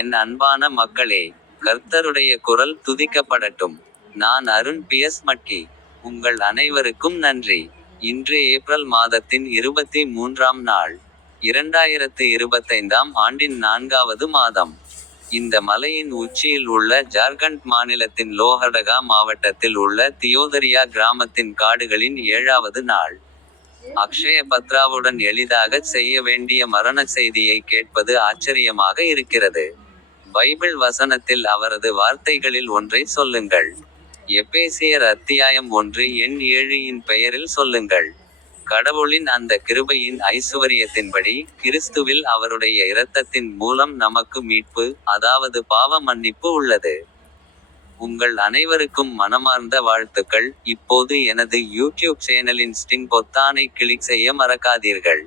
என் அன்பான மக்களே, கர்த்தருடைய குரல் துதிக்கப்படட்டும். நான் அருண் பியஸ் மட்கி. உங்கள் அனைவருக்கும் நன்றி. இன்று ஏப்ரல் மாதத்தின் 23ஆம் நாள். 2025ஆம் ஆண்டின் 4வது மாதம். இந்த மலையின் உச்சியில் உள்ள ஜார்க்கண்ட் மாநிலத்தின் லோஹர்டகா மாவட்டத்தில் உள்ள தியோதரியா கிராமத்தின் காடுகளின் 7வது நாள். அக்ஷய பத்ராவுடன் எளிதாக செய்ய வேண்டிய மரண செய்தியை கேட்பது ஆச்சரியமாக இருக்கிறது. பைபிள் வசனத்தில் அவரது வார்த்தைகளில் ஒன்றை சொல்லுங்கள். எபேசியர் அத்தியாயம் 1 எண் 7 இன் பெயரில் சொல்லுங்கள். கடவுளின் அந்த கிருபையின் ஐசுவரியத்தின்படி, கிறிஸ்துவில் அவருடைய இரத்தத்தின் மூலம் நமக்கு மீட்பு, அதாவது பாவ மன்னிப்பு உள்ளது. உங்கள் அனைவருக்கும் மனமார்ந்த வாழ்த்துக்கள். இப்போது எனது யூடியூப் சேனலின் ஸ்டிங் பொத்தானை கிளிக் செய்ய மறக்காதீர்கள்.